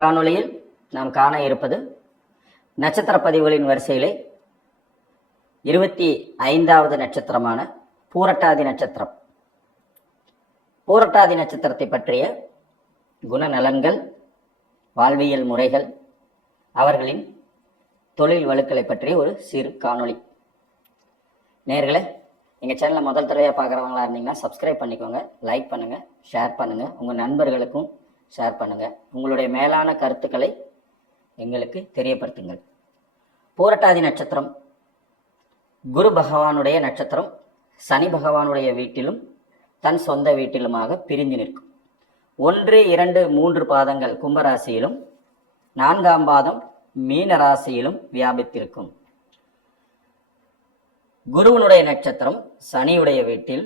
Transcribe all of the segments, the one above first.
காணொளியில் நாம் காண இருப்பது நட்சத்திர பதிவுகளின் வரிசையிலே 25வது நட்சத்திரமான பூரட்டாதி நட்சத்திரம். பூரட்டாதி நட்சத்திரத்தை பற்றிய குணநலன்கள், வாழ்வியல் முறைகள், அவர்களின் தொழில் வலுக்களை பற்றிய ஒரு சிறு காணொளி. நேயர்களே, எங்கள் சேனலில் முதல் தடவையாக பார்க்குறவங்களா இருந்தீங்கன்னா சப்ஸ்கிரைப் பண்ணிக்கோங்க, லைக் பண்ணுங்கள், ஷேர் பண்ணுங்கள், உங்கள் நண்பர்களுக்கும் ஷேர் பண்ணுங்கள். உங்களுடைய மேலான கருத்துக்களை எங்களுக்கு தெரியப்படுத்துங்கள். பூரட்டாதி நட்சத்திரம் குரு பகவானுடைய நட்சத்திரம். சனி பகவானுடைய வீட்டிலும் தன் சொந்த வீட்டிலுமாக பிரிந்து நிற்கும். 1, 2, 3 பாதங்கள் கும்பராசியிலும் 4ஆம் பாதம் மீன ராசியிலும் வியாபித்திருக்கும். குருவனுடைய நட்சத்திரம் சனியுடைய வீட்டில்,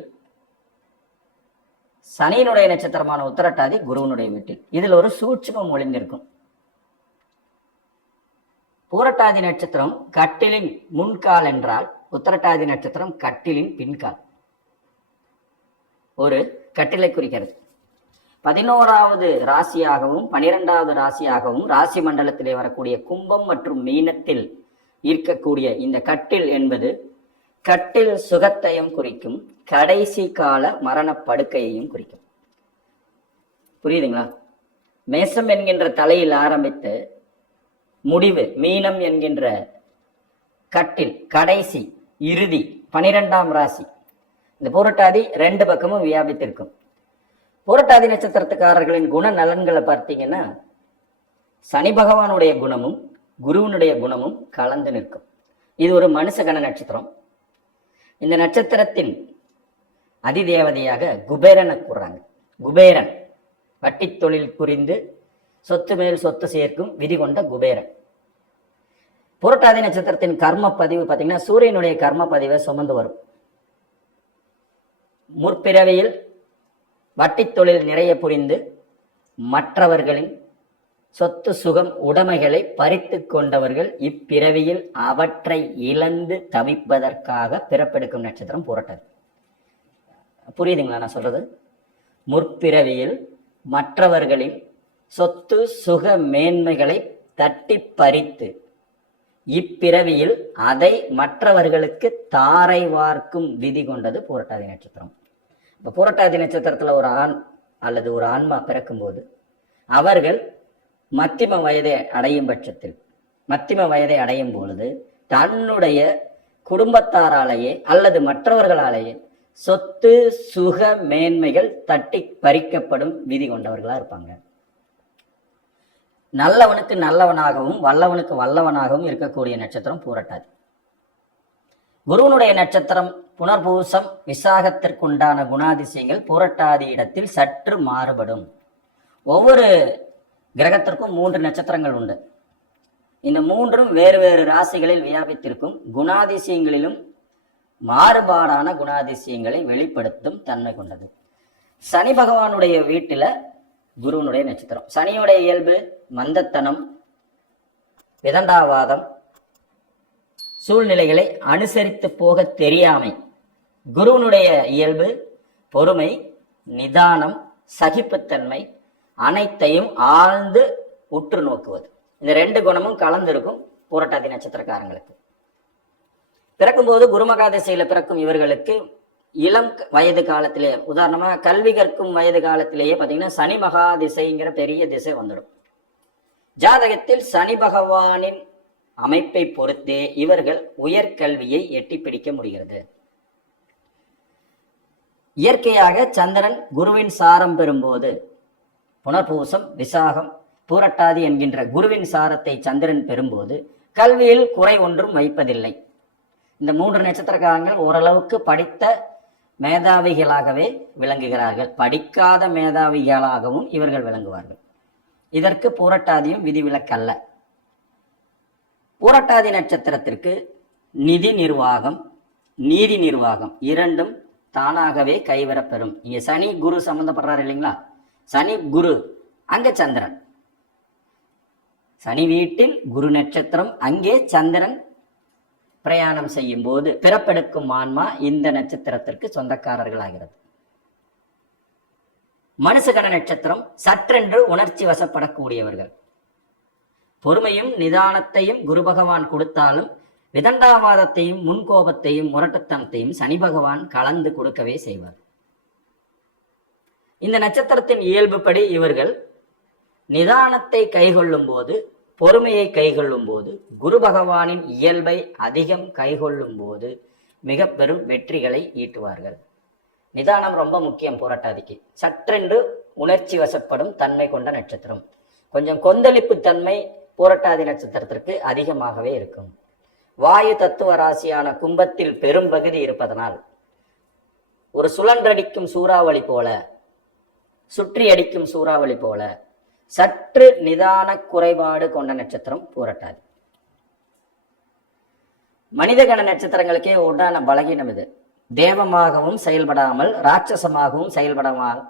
சனியினுடைய நட்சத்திரமான உத்திரட்டாதி குருவனுடைய வீட்டில். இதில் ஒரு சூட்சுமம் ஒளிந்திருக்கும். பூரட்டாதி நட்சத்திரம் கட்டிலின் முன்கால் என்றால் உத்திரட்டாதி நட்சத்திரம் கட்டிலின் பின்கால். ஒரு கட்டிலை குறிக்கிறது. 11வது ராசியாகவும் 12வது ராசியாகவும் ராசி மண்டலத்திலே வரக்கூடிய கும்பம் மற்றும் மீனத்தில் இருக்கக்கூடிய இந்த கட்டில் என்பது கட்டில் சுகத்தையும் குறிக்கும், கடைசி கால மரண படுக்கையையும் குறிக்கும். புரியுதுங்களா? மேசம் என்கின்ற தலையில் ஆரம்பித்து முடிவு மீனம் என்கின்ற கட்டில் கடைசி இறுதி 12ஆம் ராசி. இந்த பூரட்டாதி 2 பக்கமும் வியாபித்திருக்கும். பூரட்டாதி நட்சத்திரத்துக்காரர்களின் குண நலன்களை பார்த்தீங்கன்னா சனி பகவானுடைய குணமும் குருவனுடைய குணமும் கலந்து நிற்கும். இது ஒரு மனுஷகண நட்சத்திரம். இந்த நட்சத்திரத்தின் அதிதேவதையாக குபேரனை கூறுறாங்க. குபேரன் வட்டி தொழில் புரிந்து சொத்து மேல் சொத்து சேர்க்கும் விதி கொண்ட குபேரன். பூரட்டாதி நட்சத்திரத்தின் கர்ம பதிவு பார்த்தீங்கன்னா சூரியனுடைய கர்ம பதிவை சுமந்து வரும். முற்பிறவியில் வட்டி தொழில் நிறைய புரிந்து மற்றவர்களின் சொத்து சுகம் உடைமைகளை பறித்து கொண்டவர்கள் இப்பிறவியில் அவற்றை இழந்து தவிப்பதற்காக பிறப்பெடுக்கும் நட்சத்திரம் பூரட்டாதி. புரியுதுங்களா நான் சொல்றது? முற்பிறவியில் மற்றவர்களின் சொத்து சுக மேன்மைகளை தட்டி பறித்து இப்பிறவியில் அதை மற்றவர்களுக்கு தாரை வார்க்கும் விதி கொண்டது பூரட்டாதி நட்சத்திரம். இப்போ பூரட்டாதி நட்சத்திரத்தில் ஒரு ஆண் அல்லது ஒரு ஆன்மா பிறக்கும்போது அவர்கள் மத்திம வயதை அடையும் பட்சத்தில், மத்திம வயதை அடையும் பொழுது தன்னுடைய குடும்பத்தாராலேயே அல்லது மற்றவர்களாலேயே சொத்து சுக மேன்மைகள் தட்டி பறிக்கப்படும் விதி கொண்டவர்களா இருப்பாங்க. நல்லவனுக்கு நல்லவனாகவும் வல்லவனுக்கு வல்லவனாகவும் இருக்கக்கூடிய நட்சத்திரம் பூரட்டாதி. குருவனுடைய நட்சத்திரம் புனர்பூசம் விசாகத்திற்குண்டான குணாதிசயங்கள் பூரட்டாதி இடத்தில் சற்று மாறுபடும். ஒவ்வொரு கிரகத்திற்கும் 3 நட்சத்திரங்கள் உண்டு. இந்த 3ம் வேறு வேறு ராசிகளில் வியாபித்திருக்கும். குணாதிசயங்களிலும் மாறுபாடான குணாதிசயங்களை வெளிப்படுத்தும் தன்மை கொண்டது. சனி பகவானுடைய வீட்டில் குருவனுடைய நட்சத்திரம். சனியுடைய இயல்பு மந்தத்தனம், விதண்டாவாதம், சூழ்நிலைகளை அனுசரித்து போக தெரியாமை. குருவனுடைய இயல்பு பொறுமை, நிதானம், சகிப்புத்தன்மை, அனைத்தையும் ஆழ்ந்து உற்று நோக்குவது. இந்த 2 குணமும் கலந்திருக்கும் பூரட்டாதி நட்சத்திரக்காரங்களுக்கு. பிறக்கும்போது குருமகா திசையில பிறக்கும் இவர்களுக்கு இளம் வயது காலத்திலே, உதாரணமாக கல்வி கற்கும் வயது காலத்திலேயே பார்த்தீங்கன்னா சனி மகா திசைங்கிற பெரிய திசை வந்துடும். ஜாதகத்தில் சனி பகவானின் அமைப்பை பொறுத்தே இவர்கள் உயர்கல்வியை எட்டி பிடிக்க முடிகிறது. இயற்கையாக சந்திரன் குருவின் சாரம் பெறும்போது புனர்பூசம் விசாகம் பூரட்டாதி என்கின்ற குருவின் சாரத்தை சந்திரன் பெறும்போது கல்வியில் குறை ஒன்றும் வைப்பதில்லை. இந்த 3 நட்சத்திரக்காரங்கள் ஓரளவுக்கு படித்த மேதாவிகளாகவே விளங்குகிறார்கள். படிக்காத மேதாவிகளாகவும் இவர்கள் விளங்குவார்கள். இதற்கு பூரட்டாதியும் விதிவிலக்கல்ல. பூரட்டாதி நட்சத்திரத்திற்கு நிதி நிர்வாகம், நீதி நிர்வாகம் 2ம் தானாகவே கைவரப்பெறும். இங்க சனி குரு சம்பந்தப்படுறாரு இல்லைங்களா? சனி குரு, அங்க சந்திரன். சனி வீட்டில் குரு நட்சத்திரம், அங்கே சந்திரன் பிரயாணம் செய்யும் போது பிறப்பெடுக்கும் ஆன்மா இந்த நட்சத்திரத்திற்கு சொந்தக்காரர்கள் ஆகிறது. மனுஷகண நட்சத்திரம் சற்றென்று உணர்ச்சி வசப்படக்கூடியவர்கள். பொறுமையும் நிதானத்தையும் குரு பகவான் கொடுத்தாலும் விதண்டாவாதத்தையும் முன்கோபத்தையும் முரட்டுத்தனத்தையும் சனி பகவான் கலந்து கொடுக்கவே செய்வார். இந்த நட்சத்திரத்தின் இயல்புப்படி இவர்கள் நிதானத்தை கைகொள்ளும் போது, பொறுமையை கைகொள்ளும் போது, குரு பகவானின் இயல்பை அதிகம் கைகொள்ளும் போது மிக பெரும் வெற்றிகளை ஈட்டுவார்கள். நிதானம் ரொம்ப முக்கியம் புரட்டாதிக்கு. சற்றென்று உணர்ச்சி வசப்படும் தன்மை கொண்ட நட்சத்திரம். கொஞ்சம் கொந்தளிப்பு தன்மை புரட்டாதி நட்சத்திரத்திற்கு அதிகமாகவே இருக்கும். வாயு தத்துவ ராசியான கும்பத்தில் பெரும் பகுதி இருப்பதனால் ஒரு சுழன்றடிக்கும் சூறாவளி போல, சுற்றி அடிக்கும் சூறாவளி போல சற்று நிதான குறைபாடு கொண்ட நட்சத்திரம் பூரட்டாதி. மனிதகண நட்சத்திரங்களுக்கே உண்டான பலகீனம் இது. தேவமாகவும் செயல்படாமல் ராட்சசமாகவும் செயல்படாமல்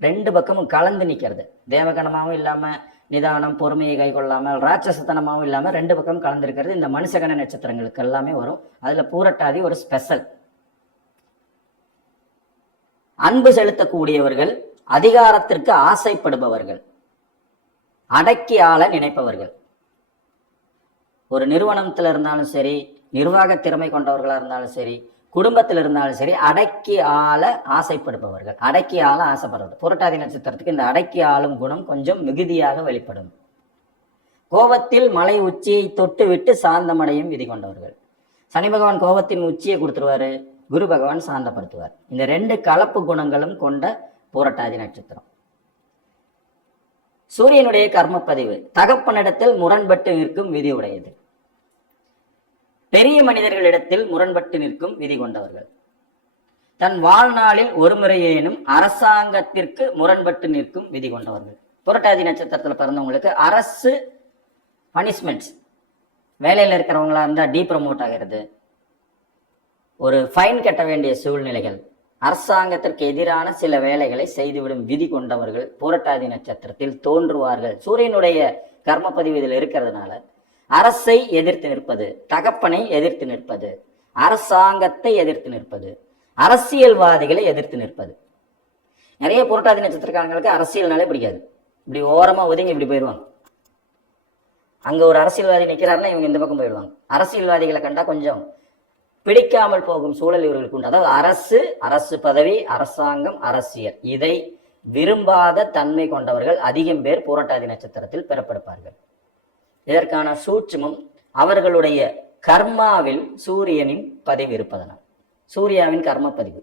ரெண்டு பக்கமும் கலந்து நிற்கிறது. தேவகணமாகவும் இல்லாம நிதானம் பொறுமையை கை கொள்ளாமல் ராட்சசத்தனமாகவும் இல்லாம ரெண்டு பக்கம் கலந்துருக்கிறது இந்த மனுஷகண நட்சத்திரங்களுக்கு எல்லாமே வரும். அதுல பூரட்டாதி ஒரு ஸ்பெஷல். அன்பு செலுத்தக்கூடியவர்கள், அதிகாரத்திற்கு ஆசைப்படுபவர்கள், அடக்கி ஆள நினைப்பவர்கள். ஒரு நிறுவனத்துல இருந்தாலும் சரி, நிர்வாக திறமை கொண்டவர்களா இருந்தாலும் சரி, குடும்பத்தில் இருந்தாலும் சரி, அடக்கி ஆள ஆசைப்படுபவர்கள், அடக்கி ஆள ஆசைப்படுறது. புரட்டாதி நட்சத்திரத்துக்கு இந்த அடக்கி ஆளும் குணம் கொஞ்சம் மிகுதியாக வெளிப்படும். கோபத்தில் மலை உச்சியை தொட்டு விட்டு சாந்தமடையும் விதி கொண்டவர்கள். சனி பகவான் கோபத்தின் உச்சியை கொடுத்துருவாரு, குரு பகவான் சாந்தப்படுத்துவார். இந்த ரெண்டு கலப்பு குணங்களும் கொண்ட புரட்டாதி நட்சத்திரம். சூரியனுடைய கர்மப்பதிவு தகப்பனிடத்தில் முரண்பட்டு நிற்கும் விதி உடையது. பெரிய மனிதர்களிடத்தில் முரண்பட்டு நிற்கும் விதி கொண்டவர்கள். தன் வாழ்நாளில் ஒரு முறையேனும் அரசாங்கத்திற்கு முரண்பட்டு நிற்கும் விதி கொண்டவர்கள். புரட்டாதி நட்சத்திரத்தில் பிறந்தவங்களுக்கு அரசு பனிஷ்மெண்ட்ஸ், வேலையில் இருக்கிறவங்களா இருந்தால் டீப்ரமோட் ஆகிறது, ஒரு ஃபைன் கட்ட வேண்டிய சூழ்நிலைகள், அரசாங்கத்திற்கு எதிரான சில வேலைகளை செய்துவிடும் விதி கொண்டவர்கள் புரட்டாதி நட்சத்திரத்தில் தோன்றுவார்கள். சூரியனுடைய கர்மப்பதிவு இதில் இருக்கிறதுனால அரசை எதிர்த்து நிற்பது, தகப்பனை எதிர்த்து நிற்பது, அரசாங்கத்தை எதிர்த்து நிற்பது, அரசியல்வாதிகளை எதிர்த்து நிற்பது. நிறைய புரட்டாதி நட்சத்திரக்காரங்களுக்கு அரசியல்னாலே பிடிக்காது. இப்படி ஓரமா ஒதுங்கி இப்படி போயிடுவாங்க. அங்க ஒரு அரசியல்வாதி நிற்கிறாருன்னா இவங்க இந்த பக்கம் போயிடுவாங்க. அரசியல்வாதிகளை கண்டா கொஞ்சம் பிடிக்காமல் போகும் சூழல் இவர்களுக்கு உண்டு. அதாவது அரசு, அரசு பதவி, அரசாங்கம், அரசியல், இதை விரும்பாத தன்மை கொண்டவர்கள் அதிகம் பேர் புரட்டாதி நட்சத்திரத்தில் பிறப்பெடுப்பார்கள். இதற்கான சூட்சுமம் அவர்களுடைய கர்மாவில் சூரியனின் பதிவு இருப்பதனால். சூர்யாவின் கர்மப்பதிவு,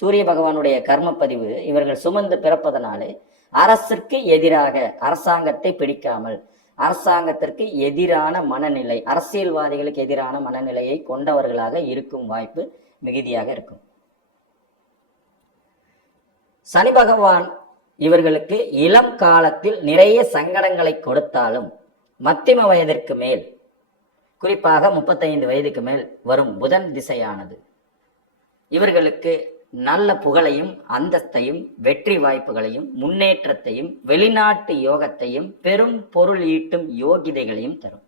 சூரிய பகவானுடைய கர்மப்பதிவு இவர்கள் சுமந்து பிறப்பதனாலே அரசுக்கு எதிராக, அரசாங்கத்தை பிடிக்காமல், அரசாங்கத்திற்கு எதிரான மனநிலை, அரசியல்வாதிகளுக்கு எதிரான மனநிலையை கொண்டவர்களாக இருக்கும் வாய்ப்பு மிகுதியாக இருக்கும். சனி பகவான் இவர்களுக்கு இளம் காலத்தில் நிறைய சங்கடங்களை கொடுத்தாலும் மத்தியம வயதிற்கு மேல், குறிப்பாக 35 வயதுக்கு மேல் வரும் புதன் திசையானது இவர்களுக்கு நல்ல புகழையும் அந்தஸ்தையும் வெற்றி வாய்ப்புகளையும் முன்னேற்றத்தையும் வெளிநாட்டு யோகத்தையும் பெரும் பொருள் ஈட்டும் யோகிதைகளையும் தரும்.